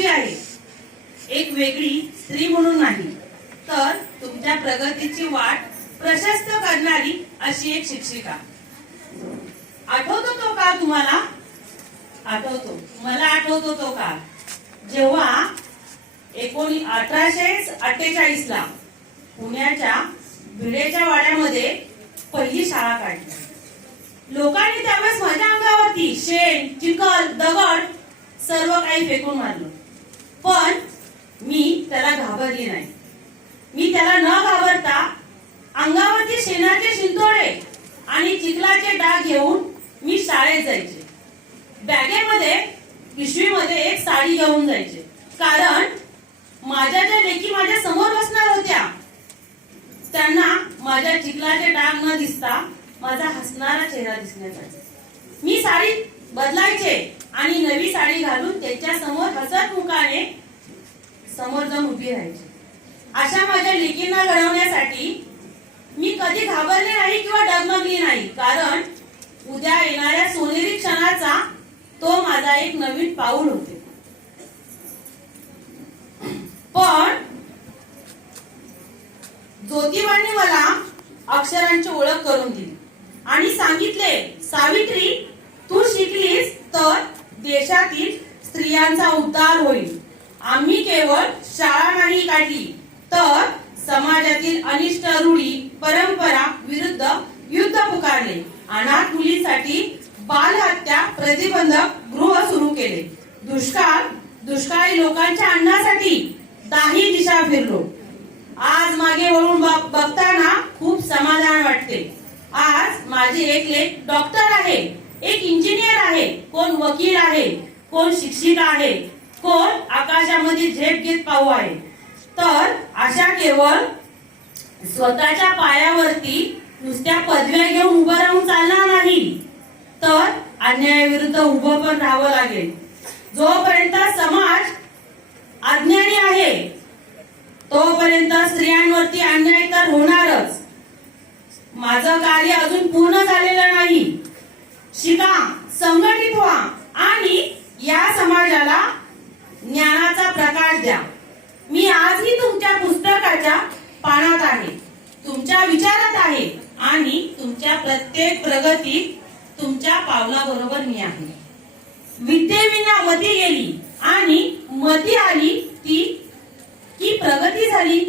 उभी आहे, एक वेगळी स्त्री म्हणून नाही, तर तुमच्या प्रगतीची वाट प्रशस्त करणारी अशी एक शिक्षिका. आठवतो तो का तुम्हाला? आठवतो, मला आठवतो तो का जेव्हा 1848 ला पुण्याच्या भिडेच्या वाड्यामध्ये पहिली शाळा काढली. लोकांनी त्यावेळेस माझ्या अंगावरती शेण, चिखल, दगड सर्व काही फेकून मारलं, पण मी त्याला घाबरली नाही. मी त्याला न घाबरता अंगावरती शेणाचे शिंतोडे आणि चिखलाचे डाग घेऊन मी शाळेत जायचे. बॅगेमध्ये पिशवीमध्ये एक साडी घेऊन जायचे, कारण माझ्या ज्या लेकी माझ्या समोर बसणार होत्या त्यांना माझ्या चिखलाचे डाग न दिसता माझा हसणारा चेहरा दिसण्यासाठी मी साडी बदलायचे आणि नवी साडी घालून त्यांच्या समोर हसत मुखाने समोर जाऊन उभी राहायची. अशा माझ्या लेकींना घडवण्यासाठी मी कधी घाबरले नाही किंवा डगमगली नाही, कारण उद्या येणाऱ्या सोनेरी क्षणाचा तो माझा एक नवीन पाऊल होते. पण ज्योतिबांनी मला अक्षरांची ओळख करून दिली आणि सांगितले, सावित्री, तू शिकलीस तर देशातील स्त्रियांचा उद्धार होईल. आम्ही केवळ शाळा नाही काढली, तर समाजातील अनिष्ट रूढी परंपरा विरुद्ध युद्ध पुकारले. अनाथ मुलींसाठी बालहत्या प्रतिबंधक गृह सुरू केले. दुष्काळी लोकांच्या अन्नासाठी 10 दिशा फिरलो. आज मागे वळून बघताना खूप समाधान वाटते. आज माझी एक लेक डॉक्टर आहे, एक इंजिनियर आहे, कोण वकील आहे, कोण शिक्षिका आहे, कोण आकाशामध्ये झेप घेत पाहू आहे. तर अशा केवळ स्वतःच्या पायावरती नुसत्या पदव्या घेऊन उभं राहून चालणार नाही, तर अन्यायाविरुद्ध उभं पण राहावं लागेल. जोपर्यंत समाज अज्ञानी आहे तोपर्यंत स्त्रियांवरती अन्याय तर होणारच. माझं कार्य अजून पूर्ण झालेलं नाही. शिका, संघटित व्हा आणि या समाजाला ज्ञानाचा प्रकाश द्या. मी आजही तुमच्या पुस्तकाच्या पानात आहे, तुमच्या विचारात आहे आणि तुमच्या प्रत्येक प्रगतीत तुमच्या पावलाबरोबर मी आहे. विद्येविना मती गेली आणि मती आली ती की प्रगती झाली.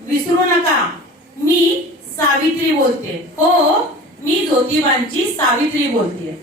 विसरू नका, मी सावित्री बोलते. हो, मी ज्योतिबांची सावित्री बोलते.